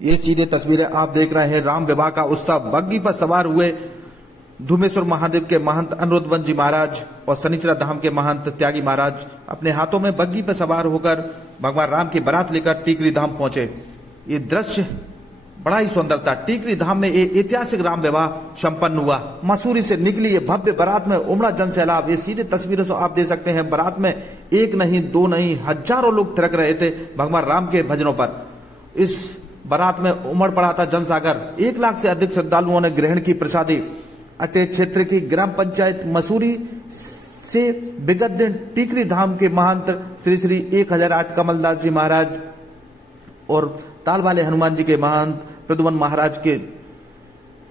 ये सीधे तस्वीरें आप देख रहे हैं राम विवाह का उत्सव। बग्गी पर सवार हुए धूमेश्वर महादेव के महंत अनिरुद्ध जी महाराज और शनिचरा धाम के महंत त्यागी महाराज अपने हाथों में बग्गी पर सवार होकर भगवान राम की बारात लेकर टीकरी धाम पहुंचे। ये दृश्य बड़ा ही सुंदर था। टीकरी धाम में ये ऐतिहासिक राम विवाह संपन्न हुआ। मसूरी से निकली ये भव्य बारात में उमड़ा जन सैलाब। ये सीधे तस्वीरों से आप देख सकते हैं। बारात में एक नहीं दो नहीं हजारों लोग थिरक रहे थे भगवान राम के भजनों पर। इस बारात में उमड़ पड़ा था जनसागर। 1 लाख से अधिक श्रद्धालुओं ने ग्रहण की प्रसादी। अटेक क्षेत्र की ग्राम पंचायत मसूरी से विगत दिन टीकरी धाम के महंत श्री श्री 1008 कमलदास जी महाराज और ताल वाले हनुमान जी के महंत प्रद्युमन महाराज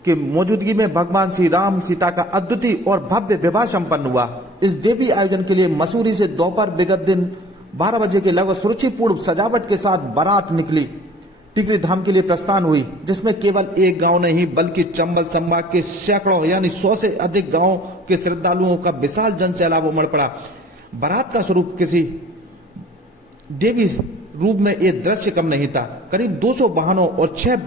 के मौजूदगी में भगवान श्री राम सीता का अद्वितीय और भव्य विवाह संपन्न हुआ। इस देवी आयोजन के लिए मसूरी से दोपहर विगत दिन 12 बजे के लगभग सुरुचिपूर्ण सजावट के साथ बारात निकली टीकरी धाम के लिए प्रस्थान हुई, जिसमें केवल एक गांव नहीं बल्कि चंबल संभाग के सैकड़ों यानी 100 से अधिक गांवों के श्रद्धालुओं का विशाल जन सैलाब उमड़ पड़ा। बारात का स्वरूप किसी देवी रूप में यह दृश्य कम नहीं था। करीब 200 वाहनों और 6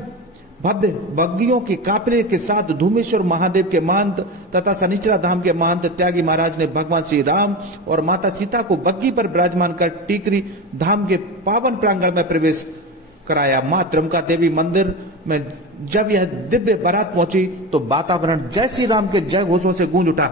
भव्य बग्गियों के काफिले के साथ धूमेश्वर महादेव के महंत तथा शनिचरा धाम के महंत त्यागी महाराज ने भगवान श्री राम और माता सीता को बग्गी पर विराजमान कर टीकरी धाम के पावन प्रांगण में प्रवेश कराया। मां त्रिमुका देवी मंदिर में जब यह दिव्य बारात पहुंची तो वातावरण जय श्री राम के जय घोषों से गूंज उठा।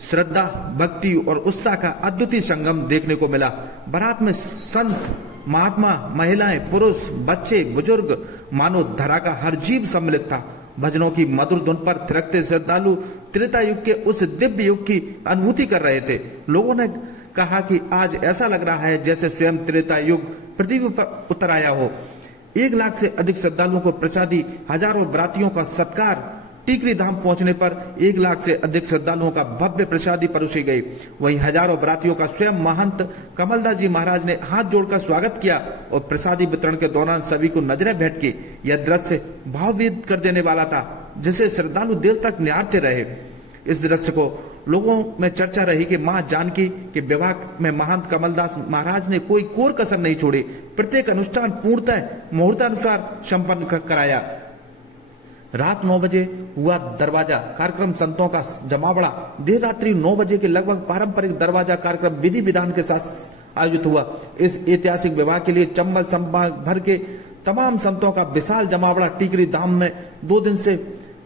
श्रद्धा, भक्ति और उत्साह का अद्वितीय संगम देखने को मिला। बारात में संत, महात्मा, महिलाएं, पुरुष, बच्चे, बुजुर्ग, मानो धरा का हर जीव सम्मिलित था। भजनों की मधुर धुन पर थिरकते श्रद्धालु त्रेता युग के उस दिव्य युग की अनुभूति कर रहे थे। लोगों ने कहा कि आज ऐसा लग रहा है जैसे स्वयं त्रेता युग पृथ्वी पर उतर आया हो। 1 लाख से अधिक श्रद्धालुओं को प्रसादी, हजारों बरातियों का सत्कार। टीकरी धाम पहुंचने पर 1 लाख से अधिक श्रद्धालुओं का भव्य प्रसादी परोसी गई। वहीं हजारों बरातियों का स्वयं महंत कमलदास जी महाराज ने हाथ जोड़कर स्वागत किया और प्रसादी वितरण के दौरान सभी को नजरें भेंट की। यह दृश्य भावविद कर देने वाला था, जिसे श्रद्धालु देर तक निहारते रहे। इस दृश्य को लोगों में चर्चा रही कि मां जानकी के विवाह में महंत कमलदास महाराज ने कोई कोर कसर नहीं छोड़ी। प्रत्येक अनुष्ठान पूर्णतः मुहूर्तानुसार संपन्न कराया। रात 9 बजे हुआ दरवाजा कार्यक्रम, संतों का जमावड़ा। देर रात्रि 9 बजे के लगभग पारंपरिक दरवाजा कार्यक्रम विधि विधान के साथ आयोजित हुआ। इस ऐतिहासिक विवाह के लिए चंबल संभाग भर के तमाम संतों का विशाल जमावड़ा टीकरी धाम में 2 दिन से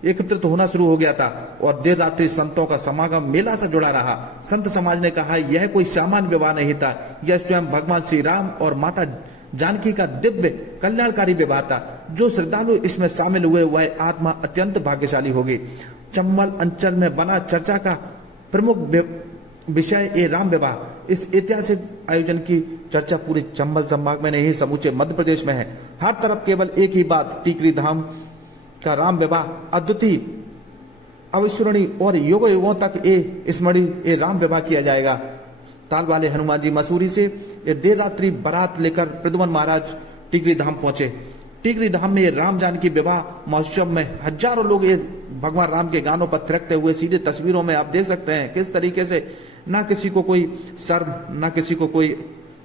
एकत्रित होना शुरू हो गया था और देर रात्रि संतों का समागम मेला से जुड़ा रहा। संत समाज ने कहा यह कोई सामान्य विवाह नहीं था, यह स्वयं भगवान श्री राम और माता जानकी का दिव्य कल्याणकारी विवाह था। जो श्रद्धालु इसमें शामिल हुए वह आत्मा अत्यंत भाग्यशाली होगी। चंबल अंचल में बना चर्चा का प्रमुख विषय ये राम विवाह। इस ऐतिहासिक आयोजन की चर्चा पूरे चंबल संभाग में नहीं समूचे मध्य प्रदेश में है। हर तरफ केवल एक ही बात, टीकरी धाम का राम विवाह अद्वितीय, अविस्मरणीय और युगों युगों तक ये स्मरणीय राम विवाह किया जाएगा। ताल वाले हनुमान जी मसूरी से ये देर रात्रि बारात लेकर प्रद्युमन महाराज टीकरी धाम पहुंचे। टीकरी धाम में ये राम जानकी विवाह महोत्सव में हजारों लोग ये भगवान राम के गानों पर थिरकते हुए सीधे तस्वीरों में आप देख सकते हैं किस तरीके से ना किसी को कोई शर्म, ना किसी को कोई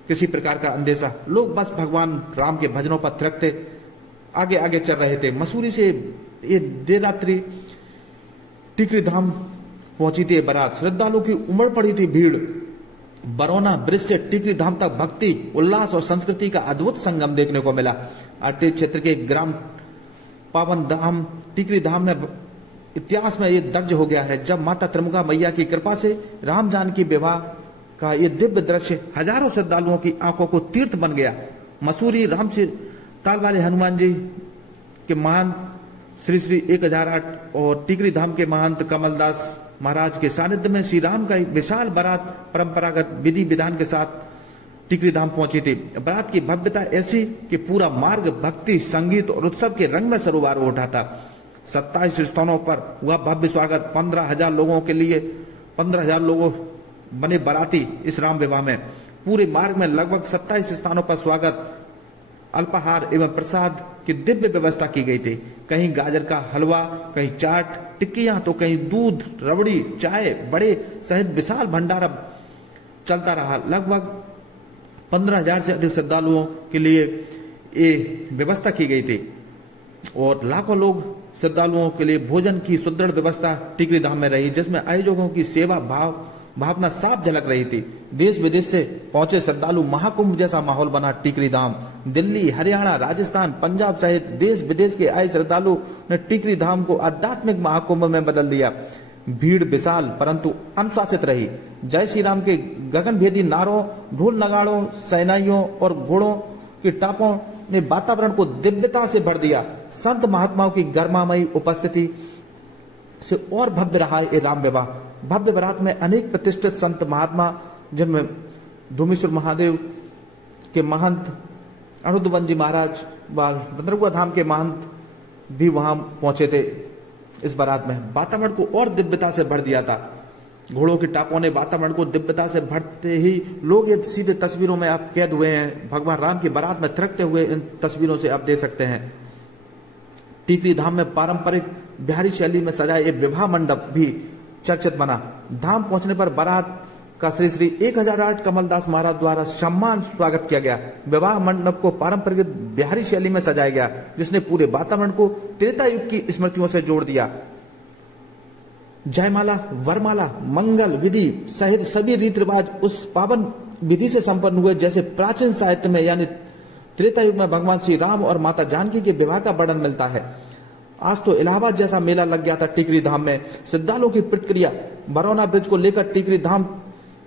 किसी प्रकार का अंदेशा। लोग बस भगवान राम के भजनों पर थिरकते आगे आगे चल रहे थे। मसूरी से ये देर रात्रि टीकरी धाम पहुंची थी बारात। श्रद्धालुओं की उमड़ पड़ी थी भीड़। बरौना ब्रिज से टीकरी धाम तक भक्ति, उल्लास और संस्कृति का अद्भुत संगम देखने को मिला। अटेक क्षेत्र के ग्राम पावन धाम टीकरी धाम में इतिहास में ये दर्ज हो गया है, जब माता त्रिमुका मैया की कृपा से राम जानकी विवाह का ये दिव्य दृश्य हजारों श्रद्धालुओं की आंखों को तीर्थ बन गया। मसूरी राम से ताल वाले हनुमान जी के महंत श्री श्री 1008 और टीकरी धाम के महंत कमलदास महाराज के सानिध्य में श्री राम का विशाल बारात परंपरागत विधि विधान के साथ टीकरी धाम पहुंची थी। बारात की भव्यता ऐसी कि पूरा मार्ग भक्ति, संगीत और उत्सव के रंग में सरोवर हो उठा था। 27 स्थानों पर हुआ भव्य स्वागत। 15,000 लोगों के लिए 15,000 लोगों बने बाराती इस राम विवाह में। पूरे मार्ग में लगभग 27 स्थानों पर स्वागत, अल्पाहार एवं प्रसाद की दिव्य व्यवस्था की गई थी। कहीं गाजर का हलवा, कहीं चाट, टिक्कियां तो कहीं दूध, रबड़ी, चाय, बड़े सहित विशाल भंडारा चलता रहा। लगभग 15,000 से अधिक श्रद्धालुओं के लिए ये व्यवस्था की गई थी और लाखों लोग श्रद्धालुओं के लिए भोजन की सुदृढ़ व्यवस्था टिकरी धाम में रही, जिसमें आयोजकों की सेवा भावना साफ झलक रही थी। देश विदेश से पहुंचे श्रद्धालु महाकुंभ जैसा माहौल बना टिकरी धाम। दिल्ली, हरियाणा, राजस्थान, पंजाब सहित देश विदेश के आए श्रद्धालु ने टिकरी धाम को आध्यात्मिक महाकुंभ में बदल दिया। भीड़ विशाल परंतु अनुशासित रही। जय श्री राम के गगनभेदी नारों, ढोल नगाड़ों, सेनाइयों और घोड़ों के टापों ने वातावरण को दिव्यता से भर दिया। संत महात्माओं की गर्मामयी उपस्थिति से और भव्य रहा ये राम विवाह। भव्य बारात में अनेक प्रतिष्ठित संत महात्मा, जिनमें धूमेश्वर महादेव के महंत अनिरुद्ध जी महाराज व गंधर्व धाम के महंत भी वहां पहुंचे थे। इस बारात में वातावरण को और दिव्यता से भर दिया था। घोड़ों के टापों ने वातावरण को दिव्यता से भरते ही लोग ये सीधे तस्वीरों में आप कैद हुए हैं। भगवान राम की बारात में थिरकते हुए इन तस्वीरों से आप देख सकते हैं। टिकरी धाम में पारंपरिक बिहारी शैली में सजाए एक विवाह मंडप भी चर्चित बना। धाम पहुंचने पर बारात का श्री श्री 1008 कमलदास महाराज द्वारा सम्मान स्वागत किया गया। विवाह मंडप को पारंपरिक बिहारी शैली में सजाया गया, जिसने पूरे वातावरण को त्रेता युग की स्मृतियों से जोड़ दिया। जयमाला, वरमाला, मंगल विधि सहित सभी रीति रिवाज उस पावन विधि से संपन्न हुए जैसे प्राचीन साहित्य में यानी त्रेता युग में भगवान श्री राम और माता जानकी के विवाह का वर्णन मिलता है। आज तो इलाहाबाद जैसा मेला लग गया था टिकरी धाम में। श्रद्धालुओं की प्रतिक्रिया बरौना ब्रिज को लेकर टिकरी धाम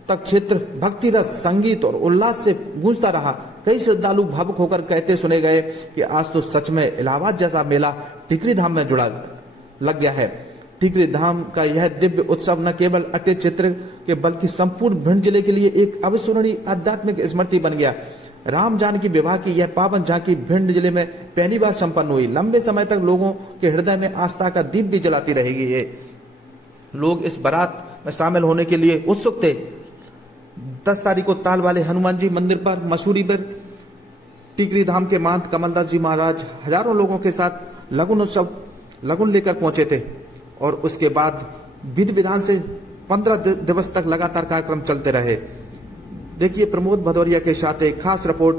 तक क्षेत्र भक्ति रस, संगीत और उल्लास से गूंजता रहा। कई श्रद्धालु भावुक होकर कहते सुने गए कि आज तो सच में इलाहाबाद जैसा मेला टिकरी धाम में जुड़ा लग गया है। टिकरी धाम का यह दिव्य उत्सव न केवल अटे क्षेत्र के बल्कि संपूर्ण भिंड जिले के लिए एक अविस्मरणीय आध्यात्मिक स्मृति बन गया। राम जानकी विवाह की यह पावन झांकी भिंड जिले में पहली बार संपन्न हुई। लंबे समय तक लोगों के हृदय में आस्था का दीप भी जलाती रहेगी। ये लोग इस बारात में शामिल होने के लिए उत्सुक थे। 10 तारीख को ताल वाले हनुमान जी मंदिर पर मसूरी पर टिकरी धाम के महंत कमलदास जी महाराज हजारों लोगों के साथ लगुन लेकर पहुंचे थे और उसके बाद विधि विधान से 15 दिवस तक लगातार कार्यक्रम चलते रहे। देखिए प्रमोद भदौरिया के साथ एक खास रिपोर्ट।